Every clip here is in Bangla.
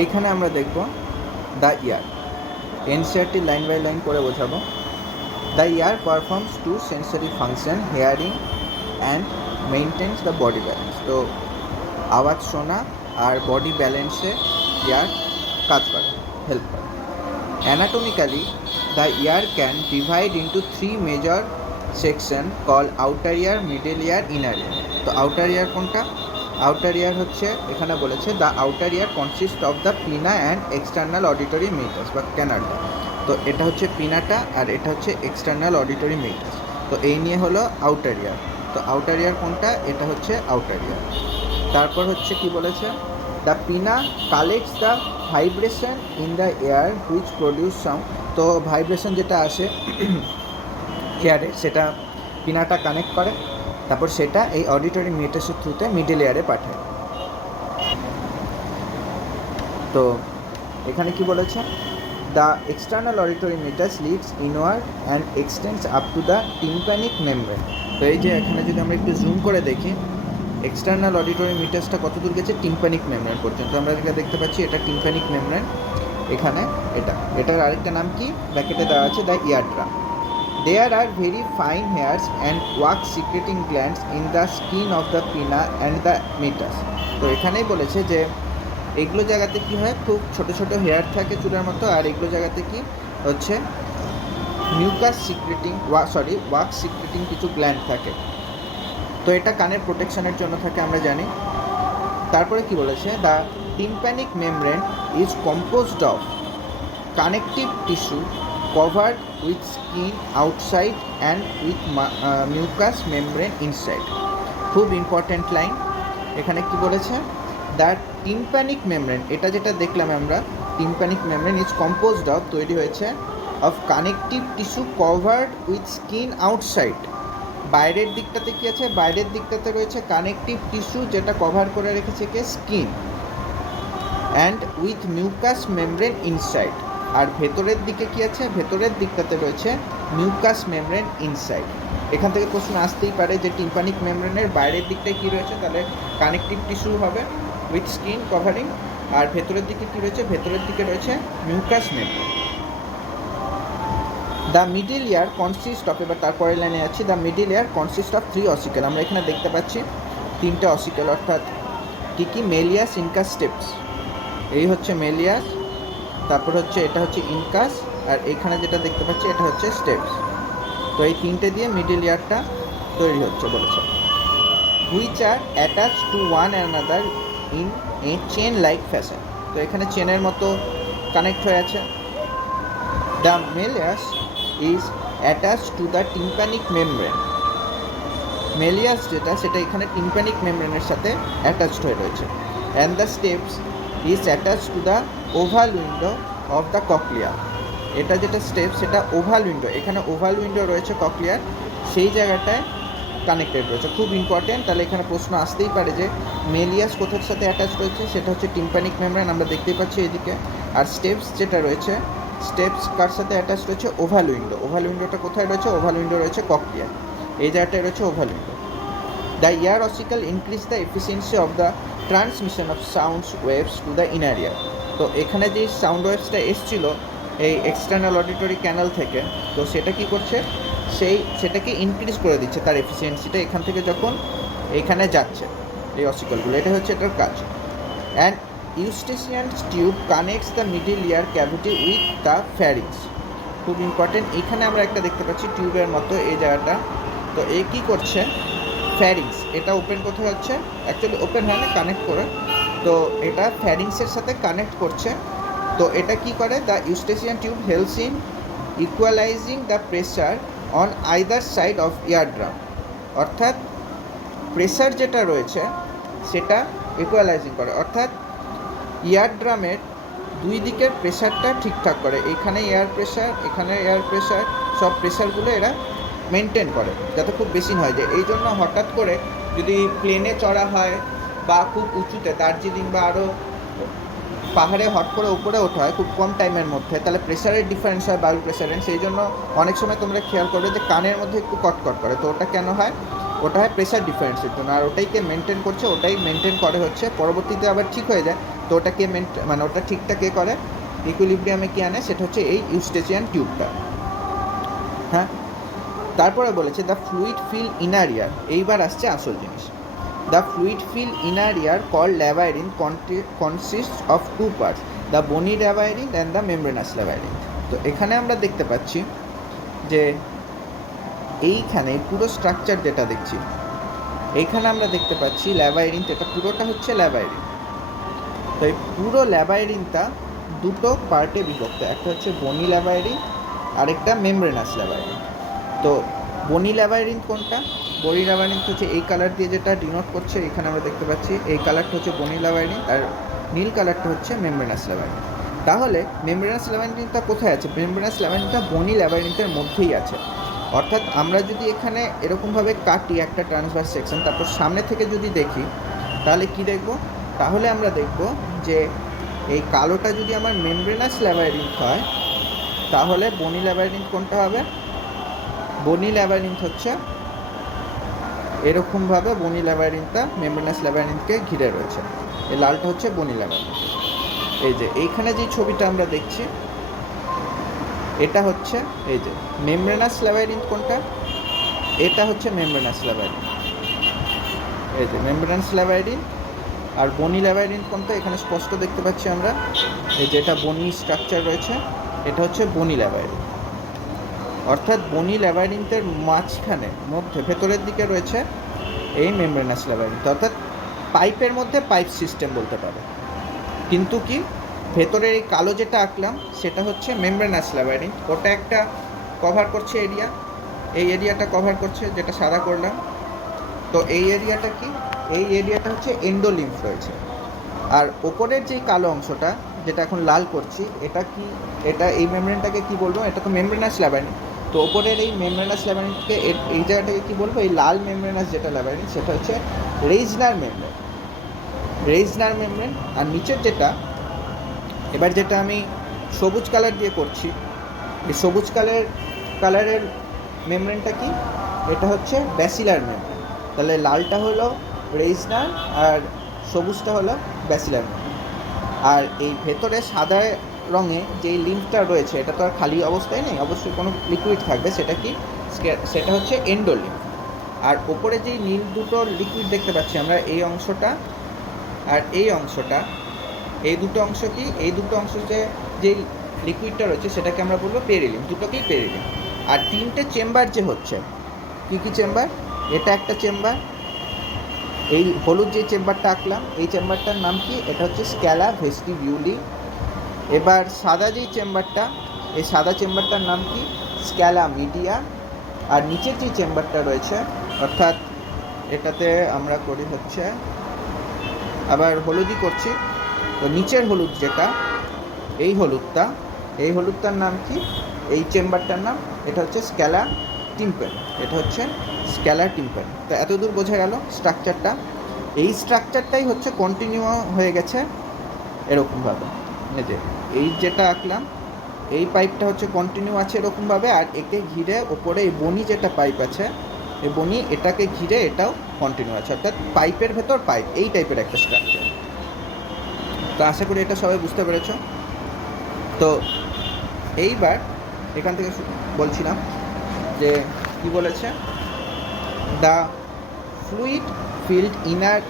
এইখানে আমরা দেখব the ear, NCERT line by line করে বোঝাবো। The ear performs two sensory function, hearing and maintains the body balance. তো আওয়াজ শোনা আর বডি ব্যালেন্সে ইয়ার কাজ করে, হেল্প করে। Anatomically the ear can divide into 3 major section call outer ear, middle ear, inner ear. তো আউটার ইয়ার কোনটা? আউটার ইয়ার হচ্ছে এখানে বলেছে the outer ear consist of the pinna and external auditory meatus বা ক্যানালটা। তো এটা হচ্ছে পিনাটা আর এটা হচ্ছে এক্সটার্নাল অডিটরি মেটাস। তো এই নিয়ে হলো আউটার ইয়ার। তো আউটার ইয়ার কোনটা? এটা হচ্ছে আউটার ইয়ার। তারপর হচ্ছে কি বলেছে, দ্য পিনা collects the vibration in the air which produce sound. তো ভাইব্রেশন যেটা আসে এয়ারে সেটা পিনাটা কানেক্ট করে, তারপর সেটা এই অডিটরি মেটাসের থ্রুতে মিডল এয়ারে পাঠায়। তো এখানে কি বলেছে, the external auditory meatus leads inward and extends up to the tympanic membrane. তো এই যে এখানে যদি আমরা একটু জুম করে দেখি, এক্সটার্নাল অডিটরি মিটাসটা কত দূর গেছে? টিম্প্যানিক মেমব্রেন পর্যন্ত। আমরা যেটা দেখতে পাচ্ছি এটা টিম্প্যানিক মেমব্রেন। এখানে এটার আরেকটা নাম কি ব্র্যাকেটে দেওয়া আছে, the eardrum. There are very fine hairs and wax secreting glands in the skin of the pinna and the meatus. তো এখানেই বলেছে যে এগুলো জায়গাতে কি হয়, খুব ছোট ছোট হেয়ার থাকে চুলের মতো, আর এগুলো জায়গাতে কি হচ্ছে মিউকাস সিক্রেটিং ওয়াক্স সিক্রেটিং কিছু গ্ল্যান্ড থাকে। তো এটা কানের প্রোটেকশনের জন্য থাকে, আমরা জানি। তারপরে কি বলেছে, the tympanic membrane is composed of connective tissue covered with skin outside and with mucous membrane inside. খুব ইম্পর্ট্যান্ট লাইন। এখানে কি বলেছে, দ্য টিম্প্যানিক মেমব্রেন, এটা যেটা দেখলাম আমরা, tympanic membrane is composed of, তৈরি হয়েছে, of connective tissue covered with skin outside. বাইরের দিকটাতে কি আছে? বাইরের দিকটাতে রয়েছে কানেকটিভ টিস্যু যেটা কভার করে রেখেছে কে? Skin. And with mucous membrane inside. আর ভেতরের দিকে কি আছে? ভেতরের দিকটাতে রয়েছে মিউকাস মেমব্রেন ইনসাইড। এখান থেকে প্রশ্ন আসতেই পারে যে টিম্প্যানিক মেমব্রেনের বাইরের দিকটায় কী রয়েছে, তাহলে কানেকটিভ টিস্যু হবে উইথ স্কিন কভারিং। আর ভেতরের দিকে কী রয়েছে? ভেতরের দিকে রয়েছে mucous membrane. The middle ear consist of, এবার তারপরের লাইনে আছি, the middle ear consist of 3 ossicle. আমরা এখানে দেখতে পাচ্ছি 3টে অসিকেল, অর্থাৎ কী কী? Malleus, incus, stapes. এই হচ্ছে মেলিয়াস, তারপর হচ্ছে এটা হচ্ছে ইনকাস, আর এখানে যেটা দেখতে পাচ্ছি এটা হচ্ছে স্টেপস। তো এই 3টে দিয়ে মিডল ইয়ারটা তৈরি হচ্ছে বলেছে। Which are attach to one another in a chain like fashion. তো এখানে চেনের মতো কানেক্ট হয়ে আছে। The malleus is attach to the tympanic membrane. Malleus যেটা, সেটা এখানে টিম্প্যানিক মেমব্রেনের সাথে অ্যাটাচড হয়ে রয়েছে। And the steps is attach to the oval window of the cochlea. এটা যেটা স্টেপ, সেটা ওভাল উইন্ডো, এখানে ওভাল উইন্ডো রয়েছে ককলিয়ার, সেই জায়গাটায় কানেক্টেড রয়েছে। খুব ইম্পর্টেন্ট। তাহলে এখানে প্রশ্ন আসতেই পারে যে মেলিয়াস কোথার সাথে অ্যাটাচ রয়েছে, সেটা হচ্ছে টিম্প্যানিক মেমব্রেন, আমরা দেখতেই পাচ্ছি এদিকে। আর স্টেপস যেটা রয়েছে, স্টেপস কার সাথে অ্যাটাচ রয়েছে? Oval window. ওভাল উইন্ডোটা কোথায় রয়েছে? ওভাল উইন্ডো রয়েছে ককলিয়ার, এই জায়গাটায় রয়েছে oval window. The ear ossicle increase the efficiency of the transmission of sounds waves to the inner ear. তো এখানে যে সাউন্ড ওয়েভসটা এসছিল এই এক্সটার্নাল অডিটরি ক্যানাল থেকে, তো সেটা কি করছে? সেটাকে ইনক্রিজ করে দিচ্ছে তার এফিসিয়েন্সিটা, এখান থেকে যখন এখানে যাচ্ছে এই অসিকলগুলো, এটা হচ্ছে এটার কাজ। And eustachian tube connects the middle ear cavity with the pharynx. খুব ইম্পর্টেন্ট। এখানে আমরা একটা দেখতে পাচ্ছি টিউবের মতো এই জায়গাটা। তো এই কী করছে? ফ্যারিংস, এটা ওপেন কোথায় হচ্ছে? অ্যাকচুয়ালি ওপেন হয় না, কানেক্ট করে। তো এটা ফ্যারিংসের সাথে কানেক্ট করছে। তো এটা কি করে? The eustachian tube helps in equalising the pressure on either side of eardrum. অর্থাৎ প্রেসার যেটা রয়েছে সেটা ইকুয়ালাইজিং করে, অর্থাৎ ইয়ারড্রামের দুই দিকের প্রেসারটা ঠিকঠাক করে। এখানে এয়ার প্রেসার, এখানে এয়ার প্রেসার, সব প্রেসারগুলো এরা মেনটেন করে যাতে খুব বেশি হয় যায়। এই জন্য হঠাৎ করে যদি প্লেনে চড়া হয় বা খুব উঁচুতে, দার্জিলিং বা আরও পাহাড়ে হট করে উপরে ওঠা হয় খুব কম টাইমের মধ্যে, তাহলে প্রেসারের ডিফারেন্স হয়, বায়ু প্রেসারের। সেই জন্য অনেক সময় তোমরা খেয়াল করবে যে কানের মধ্যে একটু কটকট করে। তো ওটা কেন হয়? ওটা হয় প্রেসার ডিফারেন্সের জন্য। আর ওটাইকে মেনটেন করছে, ওটাই মেনটেন করে হচ্ছে, পরবর্তীতে আবার ঠিক হয়ে যায়, তো ওটাকে মানে ওটা ঠিকটা কে করে, ইকুইলিব্রিয়ামে কি আনে, সেটা হচ্ছে এই ইউস্টেচিয়ান টিউবটা। হ্যাঁ, তারপরে বলেছে the fluid fill inner ear. এইবার আসছে আসল জিনিস। The fluid fill inner ear call labyrinth consist of two parts, the bony labyrinth and the membranous labyrinth. তো এখানে আমরা দেখতে পাচ্ছি যে এইখানে পুরো স্ট্রাকচার যেটা দেখছি, এইখানে আমরা দেখতে পাচ্ছি ল্যাবাইরিন, এটা পুরোটা হচ্ছে ল্যাবাইরিন। তো এই পুরো ল্যাবাইরিনটা দুটো পার্টে বিভক্ত, একটা হচ্ছে বনি ল্যাবাইরিন, আরেকটা মেমব্রেনাস ল্যাবাইরিন। তো বনি ল্যাবাইরিন কোনটা? বনি ল্যাবাইরিন হচ্ছে এই কালার দিয়ে যেটা ডিনোট করছে, এখানে আমরা দেখতে পাচ্ছি এই কালারটা হচ্ছে বনি ল্যাবাইরিন, আর নীল কালারটা হচ্ছে মেমব্রেনাস ল্যাবাইরিন। তাহলে মেমব্রেনাস ল্যাবাইরিনটা কোথায় আছে? মেমব্রেনাস ল্যাবাইরিনটা বনি ল্যাবাইরিনের মধ্যেই আছে। অর্থাৎ আমরা যদি এখানে এরকমভাবে কাটি একটা ট্রান্সভার্স সেকশন, তারপর সামনে থেকে যদি দেখি, তাহলে কি দেখব? তাহলে আমরা দেখব যে এই কালোটা যদি আমার মেমব্রেনাস ল্যাবাইরিন হয়, তাহলে বনি ল্যাবাইরিন কোনটা হবে? বনি ল্যাবাইরিন হচ্ছে এরকমভাবে, বনি ল্যাবাইরিনটা মেমব্রেনাস ল্যাবাইরিনকে ঘিরে রয়েছে। এই লালটা হচ্ছে বনি ল্যাবাইরিন। এই যে এইখানে যে ছবিটা আমরা দেখছি, এটা হচ্ছে এই যে মেমব্রেনাস ল্যাবাইরিন কোনটা? এটা হচ্ছে মেমব্রেনাস ল্যাবাইরিন। এই যে মেমব্রেনাস ল্যাবাইরিন। আর বনি ল্যাবাইরিন কোনটা? এখানে স্পষ্ট দেখতে পাচ্ছি আমরা, এই যে এটা বনি স্ট্রাকচার রয়েছে, এটা হচ্ছে বনি ল্যাবাইরিন। অর্থাৎ বনি ল্যাবাইরিনদের মাঝখানে মধ্যে ভেতরের দিকে রয়েছে এই মেমব্রেনাস ল্যাবাইরিন, অর্থাৎ পাইপের মধ্যে পাইপ সিস্টেম বলতে পারে। কিন্তু কি, ভেতরের এই কালো যেটা আঁকলাম সেটা হচ্ছে মেমব্রেনাস ল্যাবাইরিন, ওটা একটা কভার করছে এরিয়া, এই এরিয়াটা কভার করছে যেটা সাদা করলাম। তো এই এরিয়াটা কি? এই এরিয়াটা হচ্ছে এন্ডোলিম্ফ রয়েছে। আর ওপরের যেই কালো অংশটা যেটা এখন লাল করছি, এটা কি, এটা এই মেমব্রেনটাকে কি বলবো? এটা তো মেমব্রেনাস ল্যাবাইরিন। তো ওপরের এই মেমব্রেনাস ল্যাবাইরিনকে এই জায়গাটাকে কি বলবো? এই লাল মেমব্রেনাস যেটা ল্যাবাইরিন, সেটা হচ্ছে রেইজনার মেমব্রেন। রেইজনার মেমব্রেন। আর নিচের এবার যেটা আমি সবুজ কালার দিয়ে করছি, এই সবুজ কালারের মেমব্রেনটা কি? এটা হচ্ছে ব্যাসিলার মেমব্রেন। তাহলে লালটা হলো রেইজনার আর সবুজটা হলো ব্যাসিলার মেমব্রেন। আর এই ভেতরে সাদা রঙে যেই লিম্ফটা রয়েছে, এটা তো আর খালি অবস্থায় নেই, অবশ্যই কোনো লিকুইড থাকবে। সেটা কি? সেটা হচ্ছে এন্ডোলিম্ফ। আর ওপরে যেই নীল দুটো লিকুইড দেখতে পাচ্ছি আমরা, এই অংশটা আর এই অংশটা, এই দুটো অংশ কি? এই দুটো অংশ যেই লিকুইডটা রয়েছে সেটাকে আমরা বলবো পেরিলিম, দুটোকেই পেরিলিম। আর তিনটে চেম্বার যে হচ্ছে, কী কী চেম্বার? এটা একটা চেম্বার, এই হলুদ যে চেম্বারটা আঁকলাম এই চেম্বারটার নাম কি? এটা হচ্ছে স্ক্যালা ভেস্টিবিউলি। এবার সাদা যেই চেম্বারটা, এই সাদা চেম্বারটার নাম কি? Scala media. আর নিচের যে চেম্বারটা রয়েছে, অর্থাৎ এটাতে আমরা করি হচ্ছে আবার হলুদই করছি, তো নিচের হলুদ যেটা, এই হলুদটার নাম কি? এই চেম্বারটার নাম, এটা হচ্ছে স্ক্যালা টিম্পেন। এটা হচ্ছে স্ক্যালা টিম্পেন। তো এতদূর বোঝা গেল স্ট্রাকচারটা। এই স্ট্রাকচারটাই হচ্ছে কন্টিনিউ হয়ে গেছে এরকমভাবে। এই যে এই যেটা আঁকলাম, এই পাইপটা হচ্ছে কন্টিনিউ আছে এরকমভাবে, আর একে ঘিরে ওপরে এই বনি যেটা পাইপ আছে, এই বনি এটাকে ঘিরে এটাও কন্টিনিউ আছে, অর্থাৎ পাইপের ভেতর পাইপ, এই টাইপের একটা স্ট্রাকচার। তো আশা করি এটা সবাই বুঝতে পেরেছ। তো এইবার এখান থেকে বলছিলাম যে কি বলেছে, the fluid filled inner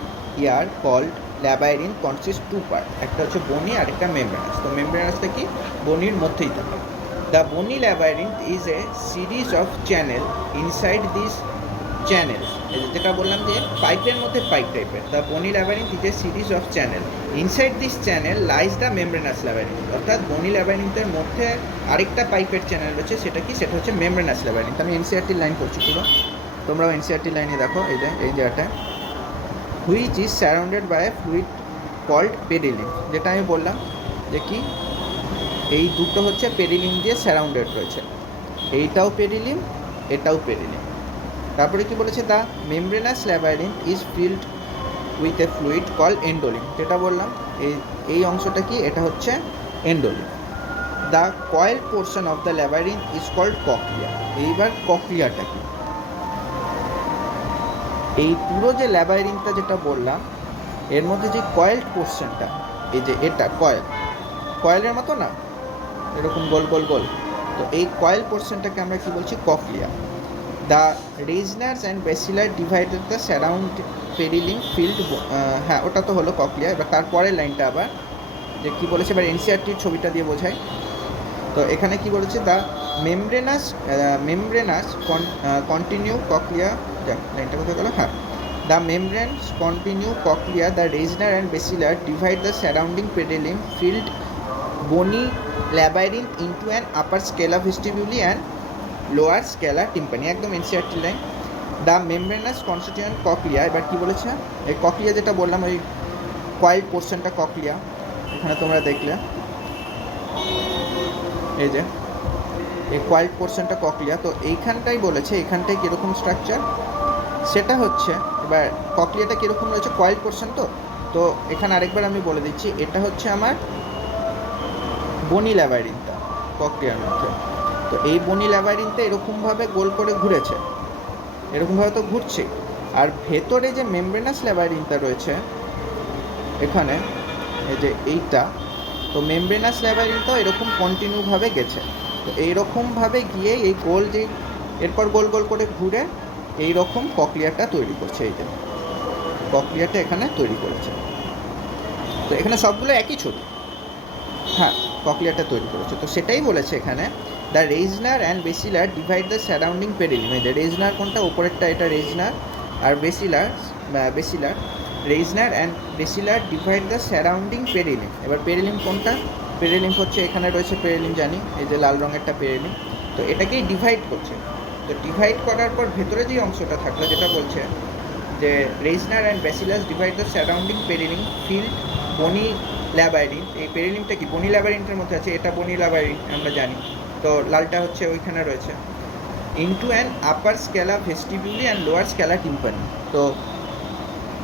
ear called labyrinth consist two part, একটা হচ্ছে বনি আর একটা মেমব্রেনাস। তো মেমব্রেনাসটা কি? বনির মধ্যেই থাকে। The bony labyrinth is a series of channel inside this channels, যেটা বললাম যে পাইপের মধ্যে পাইপ টাইপের। The bony labyrinth is a series of channel inside this channel lies the membranous labyrinth, অর্থাৎ বনি ল্যাবাইরিনের মধ্যে আরেকটা পাইপের চ্যানেল রয়েছে, সেটা কি? সেটা হচ্ছে মেমব্রেনাস ল্যাবাইরিন। আমি এনসিআরটির লাইন করছি পুরো, তোমরাও এনসিআরটির লাইনে দেখো, এই জায়গাটা, which is surrounded by a fluid called perilymph. যেটা আমি বললাম যে কি, এই দুটো হচ্ছে পেরিলিম দিয়ে সারাউন্ডেড রয়েছে, এইটাও পেরিলিম, এটাও পেরিলিম। তারপরে কি বলেছে? The membranous labyrinth is filled with a fluid call endolymph, যেটা বললাম এই অংশটা কি? এটা হচ্ছে endolymph. The coil portion of the labyrinth is called cochlea. এইবার কক্লিয়াটা কি? এই পুরো যে ল্যাবাইরিনটা যেটা বললাম, এর মধ্যে যে কয়েলড পোর্শনটা, এই যে এটা কয়েলের মতো না, এরকম গোল গোল গোল, তো এই কয়েল পোর্শনটাকে আমরা কি বলছি, cochlea. The Reissner's and basilar divided the surround perilymph fluid, হ্যাঁ ওটা তো হলো ককলিয়া। এবার তারপরের লাইনটা আবার যে কী বলেছে, এবার এনসিআরটির ছবিটা দিয়ে বোঝায়। তো এখানে কি বলেছে, দ্য মেমব্রেনাস কন্টিনিউ ককলিয়া, যাক লাইনটা কোথায় গেলো, হ্যাঁ, the membranes continue cochlea, the Reissner and basilar divide the surrounding perilymph fluid bony labyrinth into an upper scala vestibuli and lower scala tympani, একদম NCERT line. The membranous constituent cochlea, এবার কি বলেছে, এই ককলিয়া যেটা বললাম ওই কয়েল পোর্শনটা ককলিয়া, এখানে তোমরা দেখলে এই যে এই কয়েল পোর্শনটা ককলিয়া। তো এইখানটাই বলেছে, এখানটায় কীরকম স্ট্রাকচার সেটা হচ্ছে, এবার ককলিয়াটা কীরকম রয়েছে, কয়েল পোর্শন। তো এখানে আরেকবার আমি বলে দিচ্ছি, এটা হচ্ছে আমার বনি ল্যাবারিনটা ককলিয়ার মধ্যে। তো এই বনি ল্যাবারিনটা এরকমভাবে গোল করে ঘুরেছে, এরকমভাবে তো ঘুরছে। আর ভেতরে যে মেমব্রেনাস ল্যাবারিনটা রয়েছে এখানে, এই যে এইটা, তো মেমব্রেনাস ল্যাবারিনটাও এরকম কন্টিনিউভাবে গেছে। তো এইরকমভাবে গিয়ে এই গোল যে এরপর গোল গোল করে ঘুরে এইরকম ককলিয়াটা তৈরি করছে, এই যে ককলিয়াটা এখানে তৈরি করেছে। তো এখানে সবগুলো একই ছবি, হ্যাঁ ককলিয়াটা তৈরি করেছে। তো সেটাই বলেছে এখানে, the Reissner and basilar divide the surrounding perilymph. এই যে রেজনার কোনটা, ওপরেরটা এটা রেজনার, আর basilar Reissner and basilar divide the surrounding perilymph. এবার পেরিলিম কোনটা, পেরিলিম হচ্ছে এখানে রয়েছে পেরিলিম জানি, এই যে লাল রঙেরটা পেরিলিম। তো এটাকেই ডিভাইড করছে। তো ডিভাইড করার পর ভেতরে যে অংশটা থাকলো, যেটা বলছে যে Reissner and basilar divide the surrounding perilymph fluid bony labyrinth. এই পেরিলিমটা কি বনি ল্যাবারিন্থের মধ্যে আছে, এটা বনি ল্যাবারিন্থ আমরা জানি। তো লালটা হচ্ছে ওইখানে রয়েছে, into an upper scala vestibuli and lower scala tympani. তো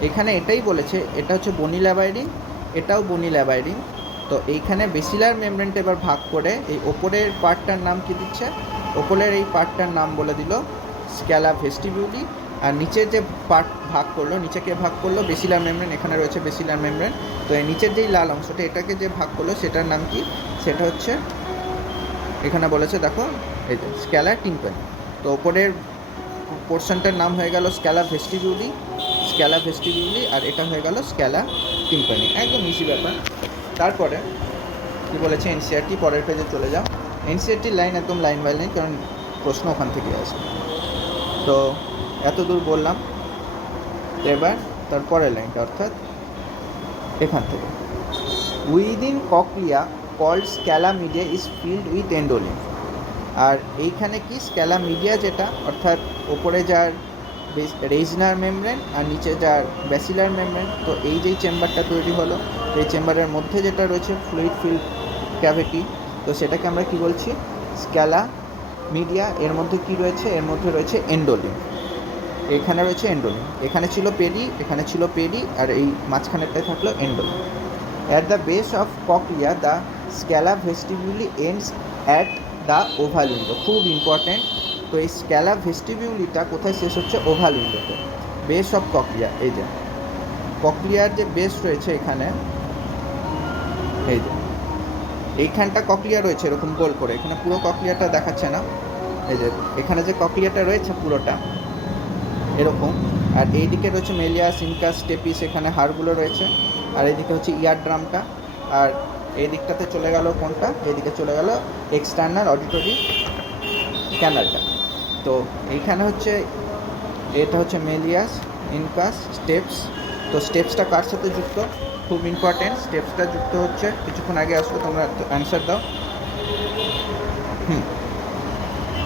এখানে এটাই বলেছে, এটা হচ্ছে বনি ল্যাবারিন্থ, এটাও বনি ল্যাবারিন্থ। তো এইখানে বেসিলার মেমব্রেনটা এবার ভাগ করে এই ওপরের পার্টটার নাম কি দিচ্ছে, ওপরের এই পার্টটার নাম বলে দিল স্কেলা ভেস্টিবিউলি, আর নিচের যে পার্ট ভাগ করলো, নিচেকে ভাগ করলো বেসিলার মেমব্রেন, এখানে রয়েছে বেসিলার মেমব্রেন। তো এই নিচের যেই লাল অংশটা, এটাকে যে ভাগ করলো সেটার নাম কি, সেটা হচ্ছে এখানে বলেছে দেখো এই যে স্কেলা টিম্পানি। তো ওপরের পোর্শনটার নাম হয়ে গেল স্কেলা ভেস্টিবিউলি, আর এটা হয়ে গেল স্কেলা টিম্পানি, একদম ইজি ব্যাপার। তারপরে কি বলেছে এনসিআরটি, পরের পেজে চলে যাও। এনসিআরটির লাইন একদম লাইন বাই লাইন, কারণ প্রশ্ন ওখান থেকে আসে। তো এত দূর বললাম, এবার তারপরের লাইনটা, অর্থাৎ এখান থেকে, within cochlea called scala media is filled with endolymph. আর এইখানে কি স্ক্যালা মিডিয়া যেটা, অর্থাৎ ওপরে যার রেজনার মেমব্রেন আর নিচে যার ব্যাসিলার মেমব্রেন, তো এই যেই চেম্বারটা তৈরি হলো, তো এই চেম্বারের মধ্যে যেটা রয়েছে ফ্লুইড ফিল্ড ক্যাভিটি, তো সেটাকে আমরা কি বলছি, স্ক্যালা মিডিয়া। এর মধ্যে কি রয়েছে, এর মধ্যে রয়েছে এন্ডোলিম, এখানে রয়েছে এন্ডোলিম, এখানে ছিল পেরি, এখানে ছিল পেরি, আর এই মাঝখানেরটায় থাকলো endolymph. At the base of cochlea the scala vestibuli ends at the oval window, খুব ইম্পর্ট্যান্ট। তো এই স্ক্যালা ভেস্টিবিউলিটা কোথায় শেষ হচ্ছে, ওভাল উইন্ডোতে, বেস অফ ককলিয়া। এই যে ককলিয়ার যে বেস রয়েছে এখানে, এই যে এইখানটা ককলিয়া রয়েছে এরকম গোল করে, এখানে পুরো ককলিয়াটা দেখাচ্ছে না, এই যে এখানে যে ককলিয়াটা রয়েছে পুরোটা এরকম, আর এইদিকে রয়েছে মেলিয়াস, ইনকাস, স্টেপিস, এখানে হাড়গুলো রয়েছে, আর এইদিকে হচ্ছে ইয়ার ড্রামটা, আর এই দিকটাতে চলে গেল কোনটা, এইদিকে চলে গেল এক্সটার্নাল অডিটরি ক্যানালটা। তো এইখানে হচ্ছে এটা হচ্ছে মেলিয়াস, ইনকাস, স্টেপস। তো স্টেপসটা কার সাথে যুক্ত, খুব ইম্পর্টেন্ট, স্টেপসটা যুক্ত হচ্ছে কিছুক্ষণ আগে আসলো, তোমরা অ্যান্সার দাও,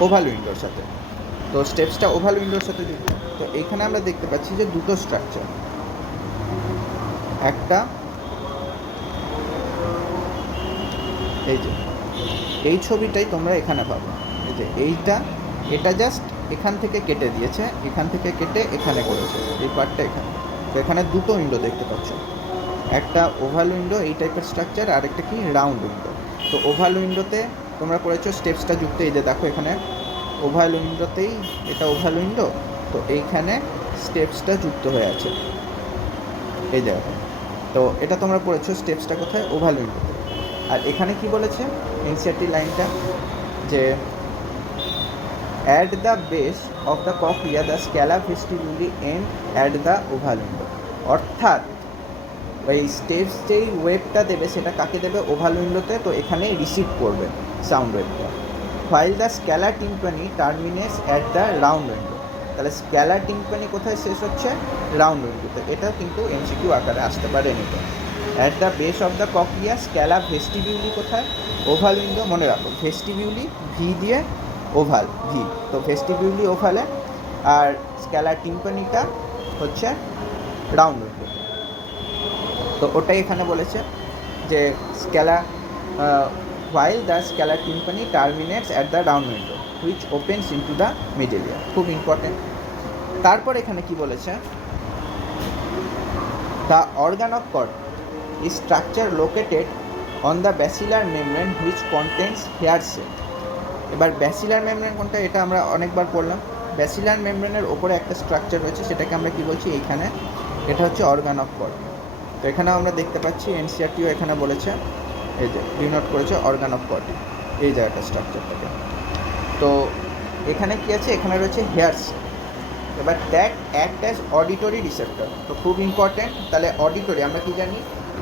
ওভাল উইন্ডোর সাথে। তো স্টেপসটা ওভাল উইন্ডোর সাথে যুক্ত। তো এইখানে আমরা দেখতে পাচ্ছি যে দুটো স্ট্রাকচার, একটা এই যে এই ছবিটাই তোমরা এখানে পাবো, এই যে এটা জাস্ট এখান থেকে কেটে দিয়েছে, এখান থেকে কেটে এখানে করেছে, এই পার্টটা এখানে। তো এখানে দুটো উইন্ডো দেখতে পাচ্ছ, একটা ওভাল উইন্ডো এই টাইপের স্ট্রাকচার, আর একটা কি রাউন্ড উইন্ডো। তো ওভাল উইন্ডোতে তোমরা করেছো স্টেপসটা যুক্ত, এই যে দেখো এখানে ওভাল উইন্ডোতেই, এটা ওভাল উইন্ডো, তো এইখানে স্টেপসটা যুক্ত হয়ে আছে এই জায়গাটা। তো এটা তোমরা পড়েছো, স্টেপসটা কোথায়, ওভাল উইন্ডোতে। আর এখানে কি বলেছে এনসিআরটি লাইনটা, যে at the base of the cochlea the scala vestibuli end at the oval window. অর্থাৎ ওই স্টেপস যেই ওয়েভটা দেবে সেটা কাকে দেবে, ওভাল উইন্ডোতে, তো এখানে রিসিভ করবে সাউন্ড ওয়েভটা। While the scala tympani terminates at the round window, তাহলে স্ক্যালার টিম্পানি কোথায় শেষ হচ্ছে, রাউন্ড উইন্ডোতে। এটাও কিন্তু এমসিকিউ আকারে আসতে পারে এমনিতে। At the base of the cochlea scala vestibuli কোথায়, ওভাল উইন্ডো, মনে রাখো ভেস্টিবিউলি ভি দিয়ে ওভাল ভি, তো ভেস্টিবিউলি ওভালে, আর স্ক্যালার টিম্পানিটা হচ্ছে রাউন্ড উইন্ডো। তো ওটাই এখানে বলেছে যে scala while the scalar tympani terminates at the round window which opens into the middle ear, খুব ইম্পর্টেন্ট। তারপর এখানে কি বলেছে, the organ of chord is structure located on the basilar membrane which contains hair cell। এবার ব্যাসিলার মেমব্রেন কোনটা, এটা আমরা অনেকবার পড়লাম। ব্যাসিলার মেমব্রেনের ওপরে একটা স্ট্রাকচার রয়েছে, সেটাকে আমরা কি বলছি এইখানে, এটা হচ্ছে অর্গান অফ কর্ড। তো এখানেও আমরা দেখতে পাচ্ছি এনসিআরটিও এখানে বলেছে, এই যে ডিনোট করেছে অর্গান অফ কর্ড, এই জায়গাটা স্ট্রাকচারটাকে। তো এখানে কি আছে, এখানে রয়েছে হেয়ার সেল। এবার that act as auditory receptor, তো খুব ইম্পর্ট্যান্ট। তাহলে অডিটরি আমরা কি জানি,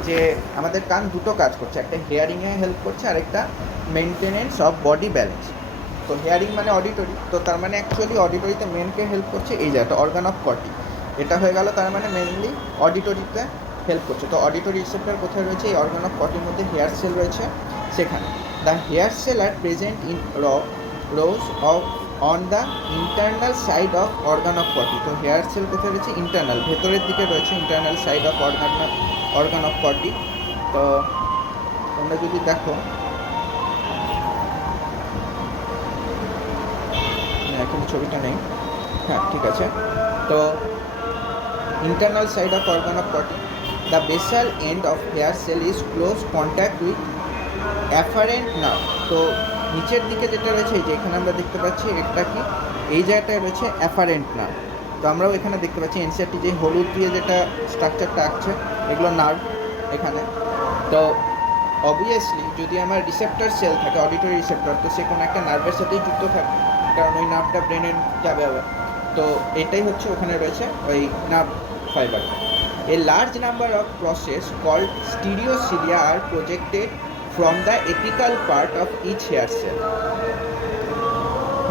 যে আমাদের কান দুটো কাজ করছে, একটা হিয়ারিংয়ে হেল্প করছে আর একটা মেনটেনেন্স অফ বডি ব্যালেন্স। তো হিয়ারিং মানে অডিটরি, তো তার মানে অ্যাকচুয়ালি অডিটরিতে মেনকে হেল্প করছে এই জায়গাটা অর্গান অফ কর্টি, এটা হয়ে গেল, তার মানে মেনলি অডিটরিতে হেল্প করছে। তো অডিটরি রিসেপ্টর কোথায় রয়েছে, এই অর্গান অফ কর্টির মধ্যে হেয়ার সেল রয়েছে সেখানে। The hair cell are present in rows of on the internal side of organ of Corti. তো হেয়ার সেল কোথায় রয়েছে, ইন্টারনাল, ভেতরের দিকে রয়েছে, internal side of organ of Corti. তো তোমরা যদি দেখো, এখন ছবিটা নেই, হ্যাঁ ঠিক আছে। তো internal side of organ of Corti, the basal end of hair cell is close contact with afferent nerve. তো নিচের দিকে যেটা রয়েছে, এই যে এখানে আমরা দেখতে পাচ্ছি, এটা কি, এই জায়গাটায় রয়েছে অ্যাফারেন্ট নার্ভ। তো আমরাও এখানে দেখতে পাচ্ছি এনসিআরটি যে হলুদ দিয়ে যেটা স্ট্রাকচারটা আঁকছে, এগুলো নার্ভ এখানে। তো অবভিয়াসলি যদি আমার রিসেপ্টর সেল থাকে, অডিটরি রিসেপ্টর, তো সে কোনো একটা নার্ভের সাথেই যুক্ত থাকে, কারণ ওই নার্ভটা ব্রেনের যাবে আবার। তো এটাই হচ্ছে ওখানে রয়েছে ওই নার্ভ ফাইবারটা। A large number of process called stereocilia are projected from the apical part of each hair cell.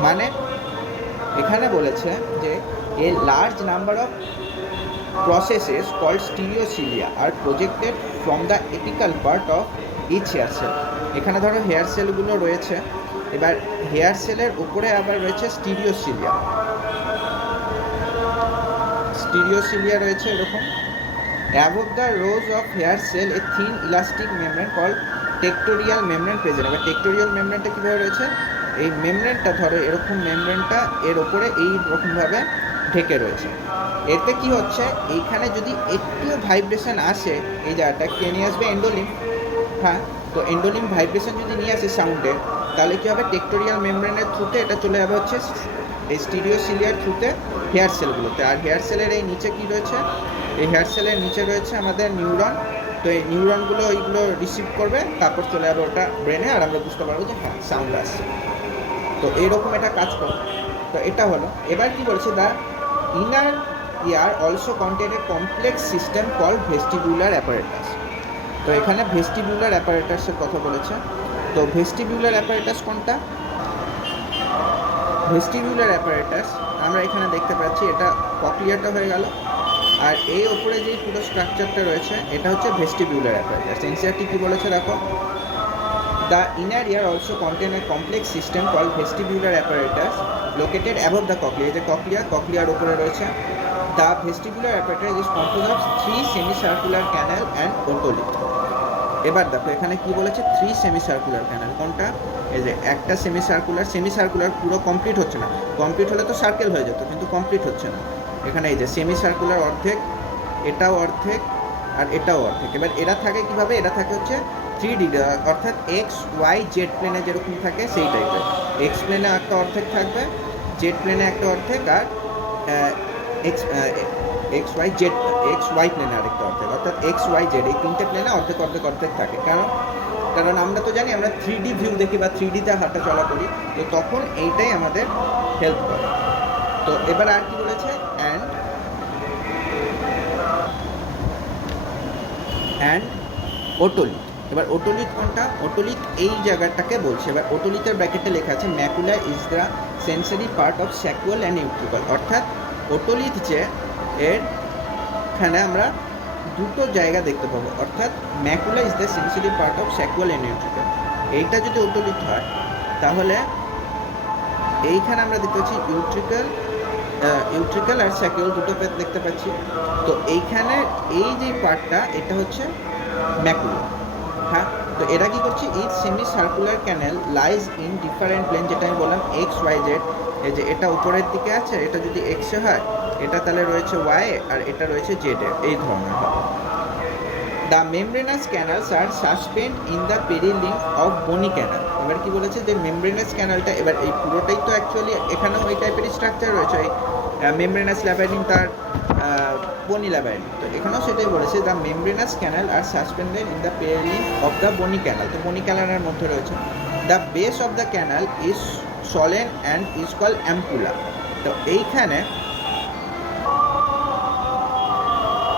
মানে এখানে বলেছে যে a large number of processes called stereocilia are projected from the apical part of each hair cell। এখানে ধরো হেয়ার সেলগুলো রয়েছে, এবার হেয়ার সেলের উপরে আবার রয়েছে স্টিরিওসিলিয়া, স্টিরিওসিলিয়া রয়েছে এরকম। Above the rows of hair cell a thin elastic membrane called tectorial membrane present. এবার টেক্টোরিয়াল মেমব্রেনটা কীভাবে রয়েছে, এই মেমব্রেনটা ধরো এরকম, মেমব্রেনটা এর ওপরে এইরকমভাবে ঢেকে রয়েছে। এতে কি হচ্ছে, এইখানে যদি একটু ভাইব্রেশন আসে, এই জায়গাটা কে নিয়ে আসবে, এন্ডোলিম। হ্যাঁ, তো এন্ডোলিম ভাইব্রেশন যদি নিয়ে আসে সাউন্ডের, তাহলে কী হবে, টেক্টোরিয়াল মেমব্রেনের থ্রুতে এটা চলে যাবে হচ্ছে এই স্টিরিওসিলিয়ার থ্রুতে হেয়ার সেলগুলোতে। আর হেয়ার সেলের এই নিচে কি রয়েছে, এই হেয়ার সেলের নিচে রয়েছে আমাদের নিউরন। তো এই নিউরনগুলো এইগুলো রিসিভ করবে, তারপর চলে যাবে ওটা ব্রেনে, আর আমরা বুঝতে পারবো যে হ্যাঁ সাউন্ড আসছে। তো এইরকম এটা কাজ করে। তো এটা হলো। এবার কি বলছে, the inner ear also contain a complex system call vestibular apparatus. তো এখানে ভেস্টিবুলার অ্যাপারেটাসের কথা বলেছে। তো ভেস্টিবুলার অ্যাপারেটাস কোনটা, ভেস্টিবুলার অ্যাপারেটাস আমরা এখানে দেখতে পাচ্ছি, এটা ককলিয়াটা হয়ে গেল, আর এই ওপরে যেই পুরো স্ট্রাকচারটা রয়েছে এটা হচ্ছে ভেস্টিবুলার অ্যাপারেটাস। এনসিআরটি কী বলেছে দেখো, the inner ear also contain a complex system call vestibular apparatus located above the cochlea. এই যে ককলিয়ার ওপরে রয়েছে। The vestibular apparatus is compose of 3 semicircular canal and otolith. এবার দেখো এখানে কি বলেছে, 3 সেমিসার্কুলার ক্যানাল। কোনটা, এই যে একটা সেমিসার্কুলার পুরো কমপ্লিট হচ্ছে না, কমপ্লিট হলে তো সার্কেল হয়ে যেত, কিন্তু কমপ্লিট হচ্ছে না। এখানে এই যে সেমিসার্কুলার অর্ধেক, এটাও অর্ধেক আর এটাও অর্ধেক। এবার এরা থাকে কিভাবে, এরা থাকে হচ্ছে 3D, অর্থাৎ এক্স ওয়াই জেড প্লেনে যেরকম থাকে সেই টাইপের। এক্স প্লেনে একটা অর্ধেক থাকবে, জেড প্লেনে একটা অর্ধেক, আর X Y Z, X Y প্লেনে আরেকটা অর্ধেক, অর্থাৎ এক্স ওয়াই জেড এই তিনটে প্লেনে অর্ধেক অর্ধেক অর্ধেক থাকে। কারণ আমরা তো জানি আমরা 3D ভিউ দেখি বা 3Dতে হাঁটা চলা করি, তো তখন এইটাই আমাদের হেল্প করে। তো এবার আর কি বলেছে, অ্যান্ড ওটোলিথ। এবার ওটোলিথ কোনটা? ওটোলিথ এই জায়গাটাকে বলছে। এবার ওটোলিথের ব্র্যাকেটে লেখা আছে macula is the sensory part of saccule and utricle. অর্থাৎ ওটোলিথ যে এখানে আমরা দুটো জায়গা দেখতে পাবো, অর্থাৎ macula is the sensory part of saccule and utricle. এইটা যদি ওটোলিথ হয় তাহলে এইখানে আমরা দেখতে পাচ্ছি ইউট্রিকাল আর স্যাকুয়াল দুটো দেখতে পাচ্ছি। তো এইখানে এই যে পার্টটা এটা হচ্ছে ম্যাকুলা। হ্যাঁ, তো এরা কি করছে, এই semi circular canal lies in different plane, যেটা আমি বললাম এক্স ওয়াই জেড। এই যে এটা উপরের দিকে আছে, এটা যদি এক্সে হয় এটা তাহলে রয়েছে ওয়াই আর এটা রয়েছে জেডে, এই ধরনের হবে। The membranous canals are suspend in the perilymph of bony canal. এবার কি বলেছে যে মেমব্রেনাস ক্যানালটা, এবার এই পুরোটাই তো অ্যাকচুয়ালি এখানেও ওই টাইপেরই স্ট্রাকচার রয়েছে, এই মেমব্রেনাস ল্যাবাইরিন তার বনি ল্যাবাইরিন, তো এখানেও সেটাই বলেছে the membranous canal are suspended in the perilymph of the bony canal. তো বনি ক্যানালের মধ্যে রয়েছে the base of the canal is swollen and is call ampulla. তো এইখানে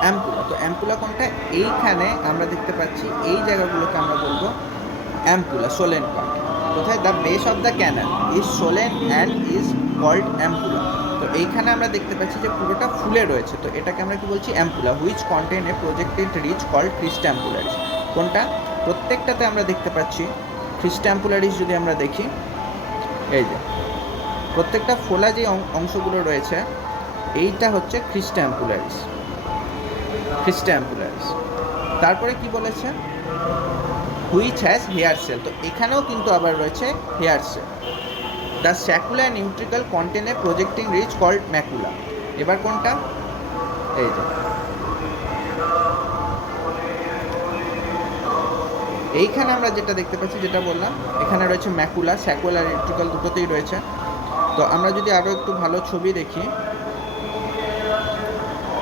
অ্যাম্পুলা, তো অ্যাম্পুলা কোনটা? এইখানে আমরা দেখতে পাচ্ছি এই জায়গাগুলোকে আমরা বলবো অ্যাম্পুলা, সোলেন পার্ট। কোথায়? The base of the canal is swollen and is called ampulla. তো এইখানে আমরা দেখতে পাচ্ছি যে পুরোটা ফুলে রয়েছে, তো এটাকে আমরা কি বলছি? Ampulla. Which contain a projected ridge called crista ampullaris. কোনটা? প্রত্যেকটাতে আমরা দেখতে পাচ্ছি ক্রিস্ট্যাম্পুলারিস। যদি আমরা দেখি এই যে প্রত্যেকটা ফোলা যে অংশগুলো রয়েছে এইটা হচ্ছে ক্রিস্ট্যাম্পুলারিস। তারপরে কি বলেছে? Which has hair cell. তো এখানেও কিন্তু আবার রয়েছে hair cell. The saccule and utricle contain a projecting ridge called macula. এবার কোনটা? এই যে এইখানে আমরা যেটা দেখতে পাচ্ছি, যেটা বললাম, এখানে রয়েছে ম্যাকুলা, স্যাকুলা আর ইউট্রিকাল দুটোতেই রয়েছে। তো আমরা যদি আরও একটু ভালো ছবি দেখি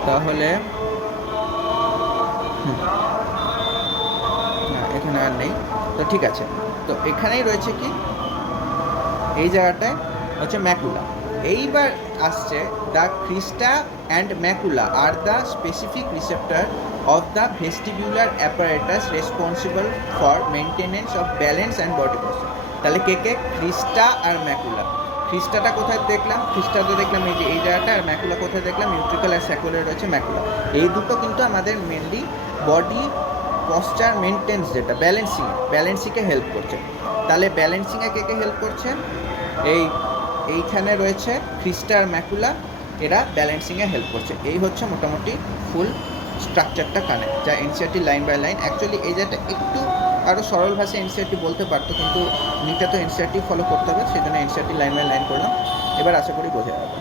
তাহলে না, এখানে আর নেই, তো ঠিক আছে। তো এখানেই রয়েছে কি, এই জায়গাটায় হচ্ছে ম্যাকুলা। এইবার আসছে the ক্রিস্টা and macula are the specific receptor of the vestibular apparatus responsible for maintenance of balance and body posture. তাহলে কে? ক্রিস্টা আর ম্যাকুলা। ক্রিস্টাটা কোথায় দেখলাম? ক্রিস্টাতে দেখলাম এই যে এই জায়গাটা, আর ম্যাকুলা কোথায় দেখলাম? ইউট্রিকাল আর স্যাকুলার রয়েছে ম্যাকুলা। এই দুটো কিন্তু আমাদের মেনলি বডি পশ্চার মেনটেন্স, যেটা ব্যালেন্সিংয়ে হেল্প করছে। তাহলে ব্যালেন্সিংয়ে কে হেল্প করছে? এইখানে রয়েছে ক্রিস্টা আর ম্যাকুলা, এরা ব্যালেন্সিংয়ে হেল্প করছে। এই হচ্ছে মোটামুটি ফুল স্ট্রাকচারটা কানেক্ট, যা NCERT line by line. Actually এই জায়গাটা একটু আরও সরল ভাষায় এনসিইআরটি বলতে পারতো, কিন্তু নিটা তো এনসিইআরটি ফলো করতে হবে, সেই জন্য এনসিইআরটি লাইন বাই লাইন করলাম। এবার আশা করি বোঝা যাবে।